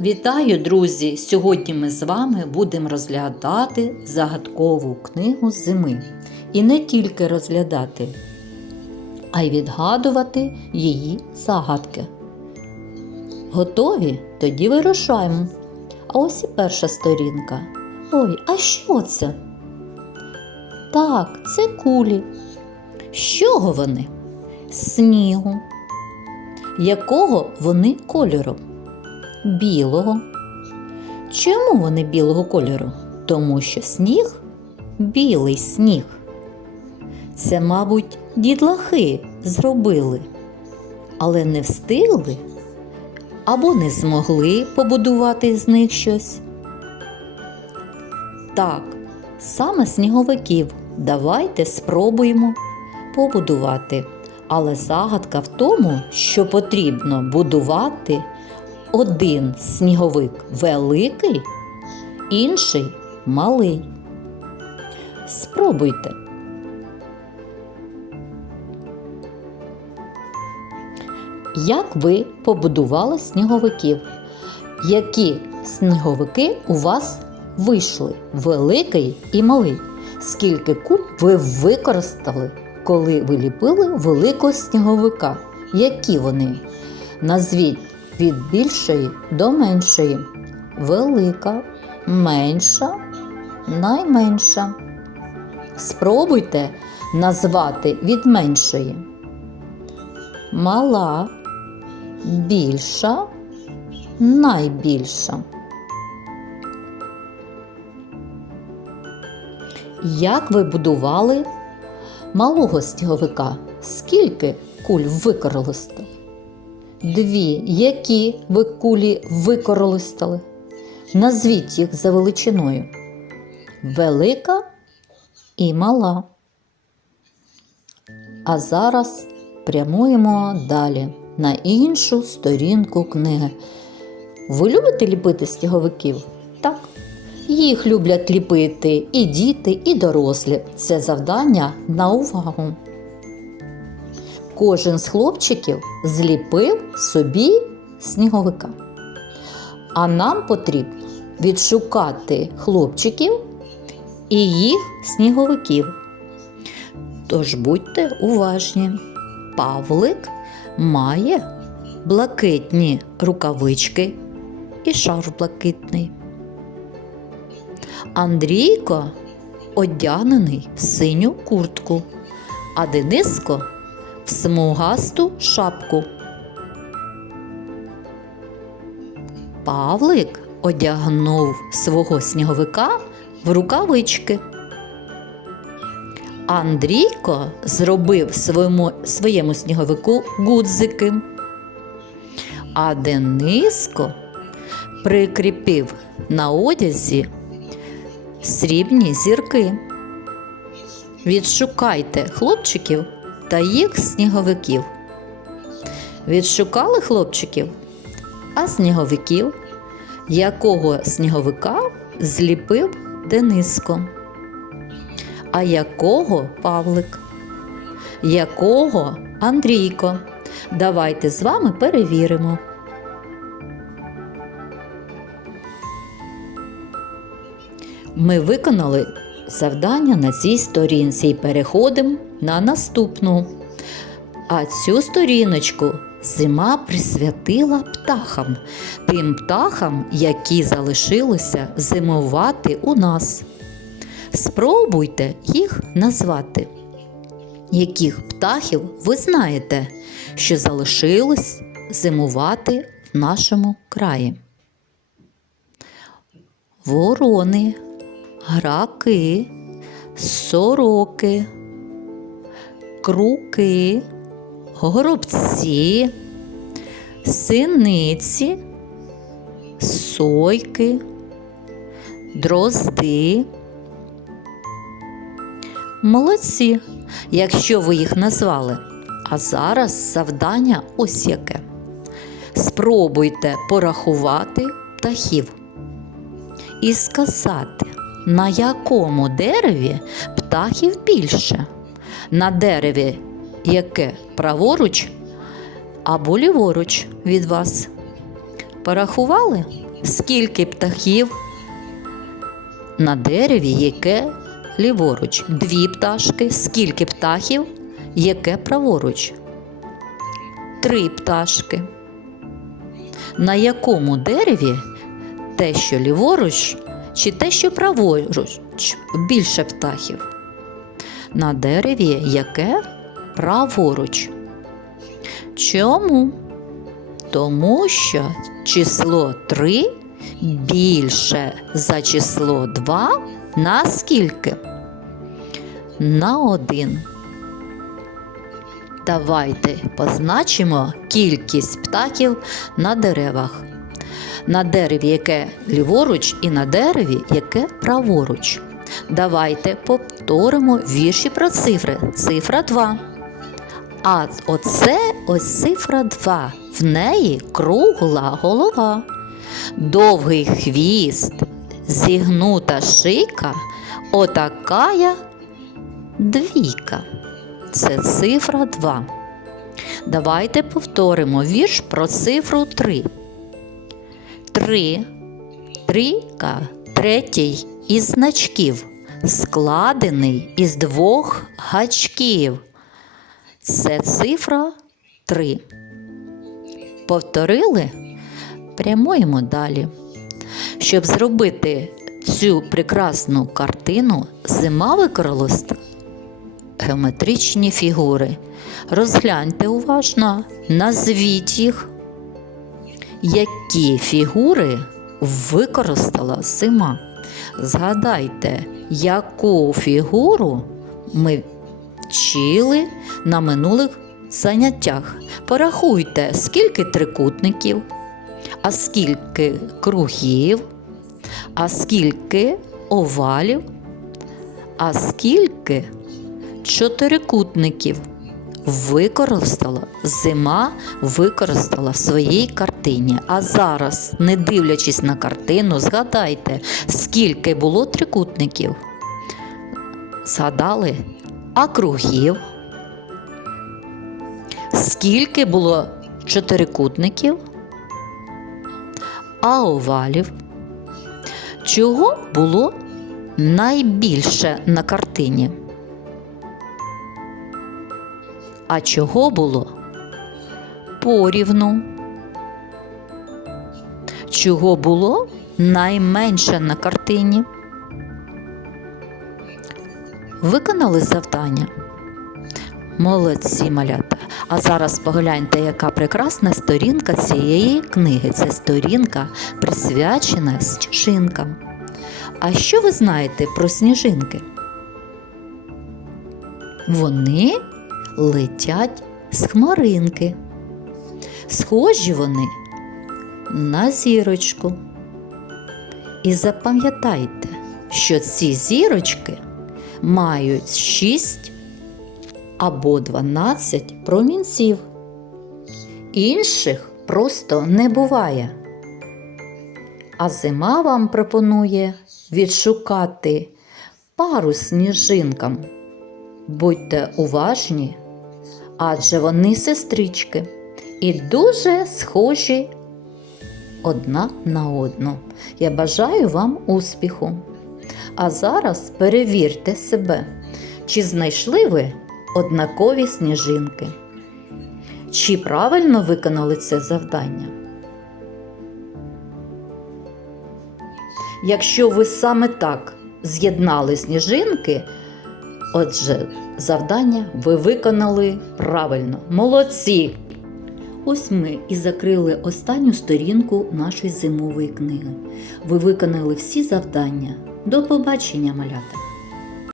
Вітаю, друзі! Сьогодні ми з вами будемо розглядати загадкову книгу зими. І не тільки розглядати, а й відгадувати її загадки. Готові? Тоді вирушаємо. А ось і перша сторінка. Ой, а що це? Так, це кулі. З чого вони? Снігу. Якого вони кольору? Білого. Чому вони білого кольору? Тому що сніг білий сніг. Це, мабуть, дідлахи зробили, але не встигли або не змогли побудувати з них щось. Так, саме сніговиків давайте спробуємо побудувати. Але загадка в тому, що потрібно будувати один сніговик великий, інший малий. Спробуйте. Як ви побудували сніговиків? Які сніговики у вас вийшли? Великий і малий? Скільки куб ви використали, коли ви ліпили великого сніговика? Які вони? Назвіть від більшої до меншої. Велика, менша, найменша. Спробуйте назвати від меншої. Мала, більша, найбільша. Як ви будували малого сніговика? Скільки куль використали? Дві, які ви кулі використали? Назвіть їх за величиною. Велика і мала. А зараз прямуємо далі на іншу сторінку книги. Ви любите ліпити сніговиків? Так. Їх люблять ліпити і діти, і дорослі. Це завдання на увагу. Кожен з хлопчиків зліпив собі сніговика. А нам потрібно відшукати хлопчиків і їх сніговиків. Тож будьте уважні. Павлик має блакитні рукавички і шарф блакитний. Андрійко одягнений в синю куртку, а Дениско смугасту шапку. Павлик одягнув свого сніговика в рукавички. Андрійко зробив своєму, своєму сніговику гудзики, а Дениско прикріпив на одязі срібні зірки. Відшукайте хлопчиків та їх сніговиків. Відшукали хлопчиків, а сніговиків, якого сніговика зліпив Дениско, а якого Павлик, якого Андрійко. Давайте з вами перевіримо. Ми виконали завдання на цій сторінці і переходимо на наступну. А цю сторіночку зима присвятила птахам, тим птахам, які залишилися зимувати у нас. Спробуйте їх назвати. Яких птахів ви знаєте, що залишилось зимувати в нашому краї? Ворони, граки, сороки, круки, горобці, синиці, сойки, дрозди. Молодці, якщо ви їх назвали. А зараз завдання ось яке. Спробуйте порахувати птахів і сказати, на якому дереві птахів більше. На дереві яке праворуч або ліворуч від вас. Порахували? скільки птахів на дереві, яке ліворуч. Дві пташки, скільки птахів, яке праворуч. Три пташки. На якому дереві те, що ліворуч, чи те, що праворуч, більше птахів? На дереві яке праворуч. Чому? Тому що число 3 більше за число 2 на скільки? На 1. Давайте позначимо кількість птахів на деревах. На дереві яке ліворуч, і на дереві яке праворуч. Давайте повторимо вірші про цифри. Цифра 2. А оце ось цифра 2. В неї кругла голова, довгий хвіст, зігнута шийка, отакая двійка. Це цифра 2. Давайте повторимо вірш про цифру 3. 3. Трійка третій із значків, складений із двох гачків. Це цифра 3. Повторили? Прямуємо далі. Щоб зробити цю прекрасну картину, зима використала геометричні фігури. Розгляньте уважно, назвіть їх, які фігури використала зима. Згадайте, яку фігуру ми вчили на минулих заняттях. Порахуйте, скільки трикутників, а скільки кругів, а скільки овалів, а скільки чотирикутників використала зима використала в своїй картині. А зараз, не дивлячись на картину, згадайте, скільки було трикутників. Згадали, а кругів. Скільки було чотирикутників, а овалів? Чого було найбільше на картині? А чого було? Порівну. Чого було найменше на картині? Виконали завдання. Молодці малята. А зараз погляньте, яка прекрасна сторінка цієї книги. Це сторінка присвячена сніжинкам. А що ви знаєте про сніжинки? Вони летять з хмаринки. Схожі вони на зірочку. І запам'ятайте, що ці зірочки мають 6 або 12 промінців. Інших просто не буває. А зима вам пропонує відшукати пару сніжинкам. Будьте уважні, адже вони сестрички і дуже схожі одна на одну. Я бажаю вам успіху. А зараз перевірте себе, чи знайшли ви однакові сніжинки, чи правильно виконали це завдання. Якщо ви саме так з'єднали сніжинки, отже, завдання ви виконали правильно. Молодці! Ось ми і закрили останню сторінку нашої зимової книги. Ви виконали всі завдання. До побачення, малята!